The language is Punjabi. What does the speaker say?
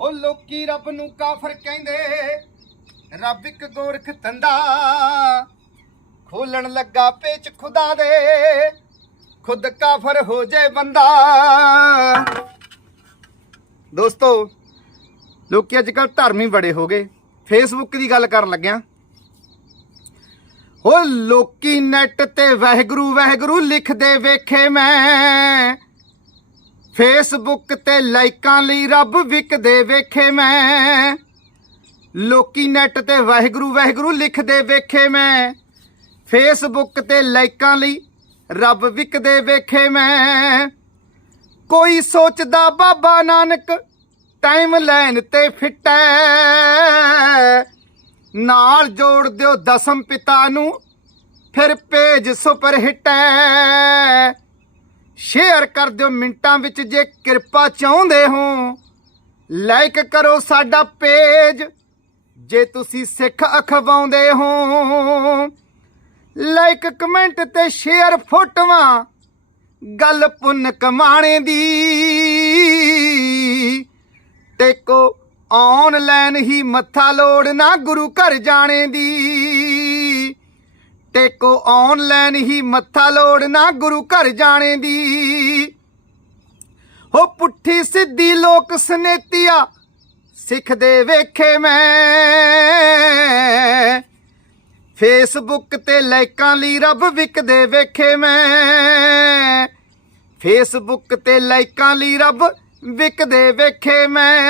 ਉਹ ਲੋਕੀ ਰੱਬ ਨੂੰ ਕਾਫਰ ਕਹਿੰਦੇ, ਰੱਬ ਇੱਕ ਗੋਰਖ ਤੰਦਾ ਖੋਲਣ ਲੱਗਾ ਪੇਚ ਖੁਦਾ ਦੇ, ਖੁਦ ਕਾਫਰ ਹੋ ਜਾਏ ਬੰਦਾ। ਦੋਸਤੋ, ਲੋਕੀ ਅੱਜ ਕੱਲ ਧਰਮੀ ਬੜੇ ਹੋ ਗਏ। ਫੇਸਬੁੱਕ ਦੀ ਗੱਲ ਕਰਨ ਲੱਗਿਆ। ਉਹ ਲੋਕੀ ਨੈਟ ਤੇ ਵਾਹਿਗੁਰੂ ਵਾਹਿਗੁਰੂ ਲਿਖਦੇ ਵੇਖੇ ਮੈਂ। ਫੇਸਬੁੱਕ ਤੇ ਲਾਈਕਾਂ ਲਈ ਰੱਬ ਵਿਕਦੇ ਵੇਖੇ ਮੈਂ। ਲੋਕੀ ਨੈਟ ਤੇ ਵਾਹਿਗੁਰੂ ਵਾਹਿਗੁਰੂ ਲਿਖਦੇ ਵੇਖੇ ਮੈਂ। ਫੇਸਬੁੱਕ ਤੇ ਲਾਈਕਾਂ ਲਈ ਰੱਬ ਵਿਕਦੇ ਵੇਖੇ ਮੈਂ। ਕੋਈ ਸੋਚਦਾ ਬਾਬਾ ਨਾਨਕ ਟਾਈਮ ਲਾਈਨ ਤੇ ਫਿੱਟੈ ਨਾਲ ਜੋੜ ਦਿਓ ਦਸਮ ਪਿਤਾ ਨੂੰ, ਫਿਰ ਪੇਜ ਸੁਪਰ ਹਿੱਟੈ ਸ਼ੇਅਰ ਕਰ ਦਿਓ ਮਿੰਟਾਂ ਵਿੱਚ ਜੇ ਕਿਰਪਾ ਚਾਹੁੰਦੇ ਹੋ। ਲਾਈਕ ਕਰੋ ਸਾਡਾ ਪੇਜ, ਜੇ ਤੁਸੀਂ ਸਿੱਖ ਅਖਵਾਉਂਦੇ ਹੋ। ਲਾਈਕ, ਕਮੈਂਟ ਤੇ ਸ਼ੇਅਰ ਫੋਟੋਆਂ, ਗੱਲ ਪੁੰਨ ਕਮਾਣੇ ਦੀ। ਟੇਕੋ ਆਨਲਾਈਨ ਹੀ ਮੱਥਾ ਲੋੜ ਨਾ ਗੁਰੂ ਘਰ ਜਾਣੇ ਦੀ। ਟੇਕੋ ਆਨਲਾਈਨ ਹੀ ਮੱਥਾ ਲੋੜ ਨਾ ਗੁਰੂ ਘਰ ਜਾਣੇ ਦੀ। ਹੋ ਪੁੱਠੀ ਸਿੱਧੀ ਲੋਕ ਸਨੇਤੀਆ ਸਿੱਖਦੇ ਵੇਖੇ ਮੈਂ। ਫੇਸਬੁੱਕ ਤੇ ਲਾਈਕਾਂ ਲਈ ਰੱਬ ਵਿਕਦੇ ਵੇਖੇ ਮੈਂ। ਫੇਸਬੁੱਕ ਤੇ ਲਾਈਕਾਂ ਲਈ ਰੱਬ ਵਿਕਦੇ ਵੇਖੇ ਮੈਂ।